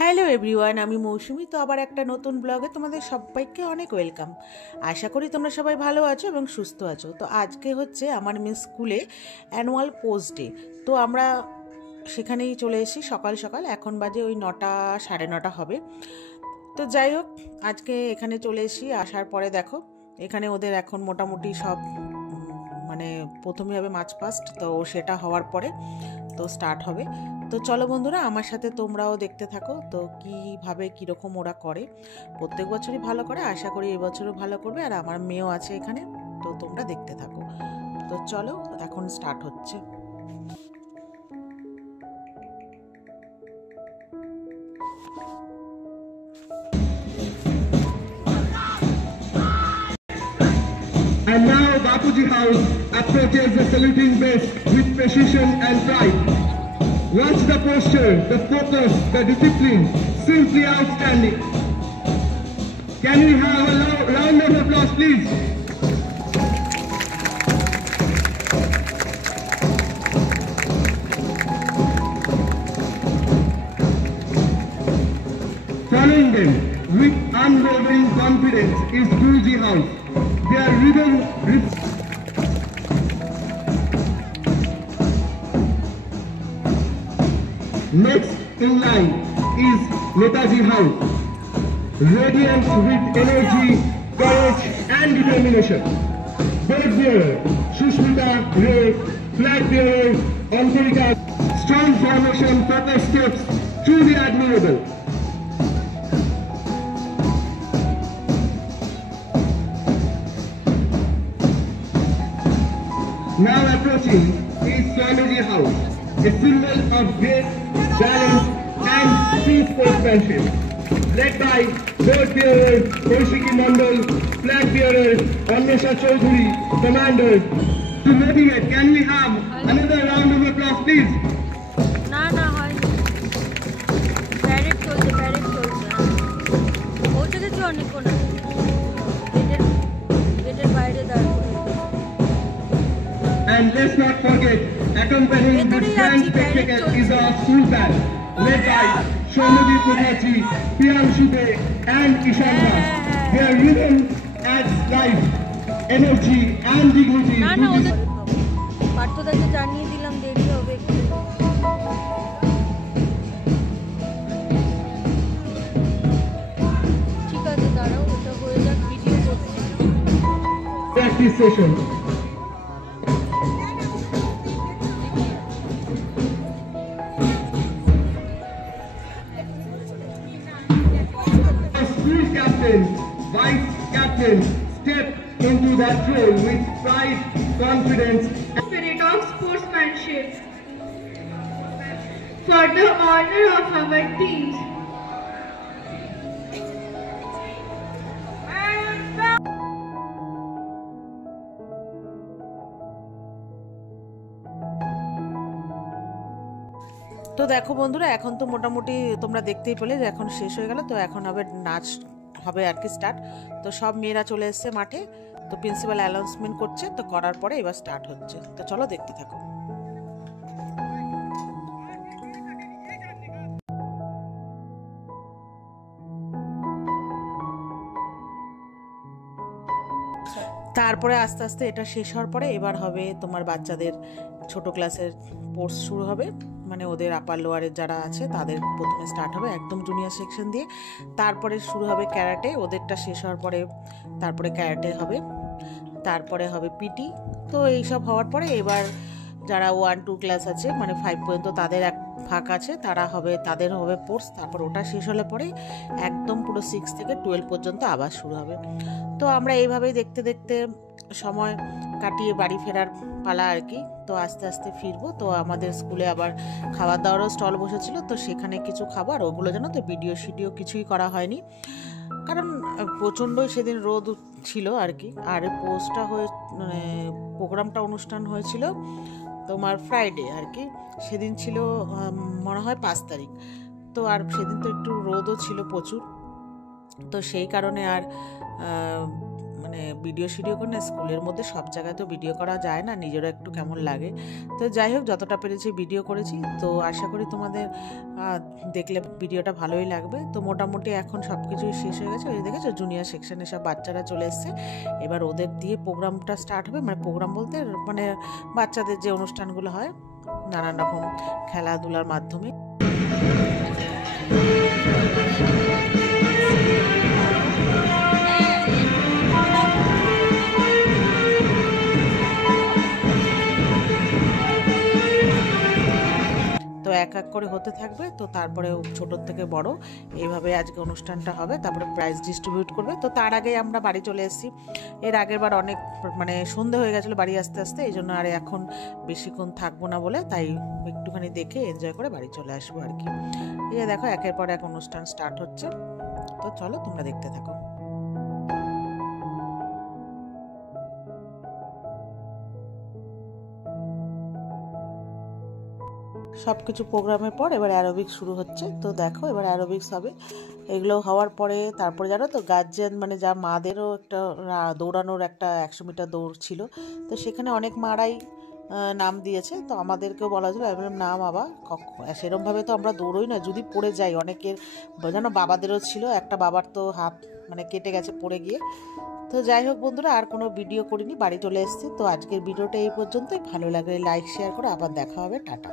Hello everyone, আমি মৌসুমি। তো আবার একটা নতুন ব্লগে তোমাদের সবাইকে অনেক ওয়েলকাম। আশা করি তোমরা সবাই ভালো আছো এবং সুস্থ আছো। তো আজকে হচ্ছে আমার মেয়ে স্কুলে অ্যানুয়াল পোস্ট ডে। তো আমরা সেখানেই চলে এসেছি সকাল সকাল, এখন বাজে ওই 9টা সাড়ে 9টা হবে। তো যাই হোক, আজকে এখানে চলে এসেছি। আসার পরে দেখো এখানে ওদের এখন মোটামুটি সব মানে প্রথমে হবে মার্চ পাস্ট, তো সেটা হওয়ার পরে তো স্টার্ট হবে। তো চলো বন্ধুরা, আমার সাথে তোমরাও দেখতে থাকো তো কীভাবে কীরকম ওরা করে। প্রত্যেক বছরই ভালো করে, আশা করি এবছরও ভালো করবে। আর আমার মেয়েও আছে এখানে, তো তোমরা দেখতে থাকো। তো চলো, এখন স্টার্ট হচ্ছে। And now Bapuji House approaches the saluting base with precision and pride. Watch the posture, the focus, the discipline, simply outstanding. Can we have a round of applause, please? Following them with unwavering confidence is Guruji House. Their rhythm. Next in line is Netaji House, radiant with energy, courage and determination. Bird bearer Shushmita Ray, flag bearer Antarika, strong formation, focus steps, truly admirable. Now approaching is Swamiji House, a symbol of great balance and peace sportsmanship. Led by board bearer Kaushiki Mandal, flag bearer Annesha Chaudhuri, commander. To motivate, can we have another round of applause, please? না না হয়নি, parade চলছে পৌঁছে গেছি অনেকক্ষণ গেটের বাইরে দাঁড়িয়ে। And let's not forget, accompanying this grand spectacle is our school band, led by Shomuji Pudhachi, Priyanshu Dey and Ishan Das. Their rhythm adds life, energy and dignity না to না, this. ওদের পার্থদাকে জানিয়ে দিলাম দেরি হবে একটু। ঠিক আছে, দাঁড়াও, ওটা হয়ে যাক, ভিডিও করছি। Practice session. School captain, vice captain step into that role with pride, confidence, spirit of sportsmanship for the honor of our teams. তো দেখো বন্ধুরা, এখন তো মোটামুটি তোমরা দেখতেই পেলে যে এখন শেষ হয়ে গেল। তো এখন হবে নাচ হবে আর কি স্টার্ট। তো সব মেয়েরা চলে এসছে মাঠে, তো প্রিন্সিপাল অ্যানাউন্সমেন্ট করছে, তো করার পরে এবার স্টার্ট হচ্ছে। তো চলো দেখতে থাকো। তারপরে আস্তে আস্তে এটা শেষ হওয়ার পরে এবার হবে তোমার বাচ্চাদের ছোট ক্লাসের কোর্স শুরু হবে। মানে ওদের আপার লোয়ারের যারা আছে তাদের প্রথমে স্টার্ট হবে একদম জুনিয়র সেকশন দিয়ে। তারপরে শুরু হবে ক্যারাটে, ওদেরটা শেষ হওয়ার পরে তারপরে ক্যারাটে হবে, তারপরে হবে পিটি। তো এইসব হওয়ার পরে এবার যারা 1-2 ক্লাস আছে মানে 5 পর্যন্ত তাদের এক ফাঁক আছে, তাদের হবে কোর্স। তারপর ওটা শেষ হলে পরে একদম পুরো 6 থেকে 12 পর্যন্ত আবার শুরু হবে। তো আমরা এইভাবেই দেখতে দেখতে সময় কাটিয়ে বাড়ি ফেরার পালা আর কি। তো আস্তে আস্তে ফিরবো। তো আমাদের স্কুলে আবার খাবার দাওয়ারও স্টল বসেছিল, তো সেখানে কিছু খাবার ওগুলো জানো তো ভিডিও কিছুই করা হয়নি, কারণ প্রচণ্ডই সেদিন রোদ ছিল আর কি। আর পোস্টটা প্রোগ্রামটা অনুষ্ঠান হয়েছিল তোমার ফ্রাইডে আর কি, সেদিন ছিল মনে হয় 5 তারিখ। তো আর সেদিন তো একটু রোদও ছিল প্রচুর, তো সেই কারণে আর মানে ভিডিও করে না, স্কুলের মধ্যে সব জায়গায় তো ভিডিও করা যায় না, নিজেরও একটু কেমন লাগে। তো যাই হোক, যতটা পেরেছি ভিডিও করেছি। তো আশা করি তোমাদের দেখলে ভিডিওটা ভালোই লাগবে। তো মোটামুটি এখন সব কিছুই শেষ হয়ে গেছে। ওই দেখেছো জুনিয়র সেকশনে সব বাচ্চারা চলে এসছে। এবার ওদের দিয়ে প্রোগ্রামটা স্টার্ট হবে, মানে প্রোগ্রাম বলতে মানে বাচ্চাদের যে অনুষ্ঠানগুলো হয় নানান রকম খেলাধুলার মাধ্যমে। তো এক এক করে হতে থাকবে। তো তারপরে ছোটোর থেকে বড় এইভাবে আজকে অনুষ্ঠানটা হবে, তারপরে প্রাইজ ডিস্ট্রিবিউট করবে। তো তার আগে আমরা বাড়ি চলে এসেছি। এর আগের বার অনেক মানে সন্ধে হয়ে গেছিলো বাড়ি আসতে আসতে, এই জন্য আর এখন বেশিক্ষণ থাকবো না বলে তাই একটুখানি দেখে এনজয় করে বাড়ি চলে আসবো আর কি। এই যে দেখো একের পর এক অনুষ্ঠান স্টার্ট হচ্ছে। তো চলো তোমরা দেখতে থাকো। সব কিছু প্রোগ্রামের পর এবার অ্যারোবিক্স শুরু হচ্ছে। তো দেখো এবার অ্যারোবিক্স হবে। এগুলো হওয়ার পরে তারপরে জানো তো গার্জিয়ান মানে যা মাদেরও একটা দৌড়ানোর একটা 100 মিটার দৌড় ছিল। তো সেখানে অনেক মারাই নাম দিয়েছে। তো আমাদেরকেও বলা হয়েছিল, আমি বললাম না বাবা, সেরমভাবে তো আমরা দৌড়ই না, যদি পড়ে যাই। অনেকের জানো বাবাদেরও ছিল, একটা বাবার তো হাত মানে কেটে গেছে পড়ে গিয়ে। তো যাই হোক বন্ধুরা, আর কোনো ভিডিও করিনি, বাড়ি চলে এসেছি। তো আজকের ভিডিওটা এই পর্যন্তই। ভালো লাগলে লাইক শেয়ার করে আবার দেখা হবে। টাটা।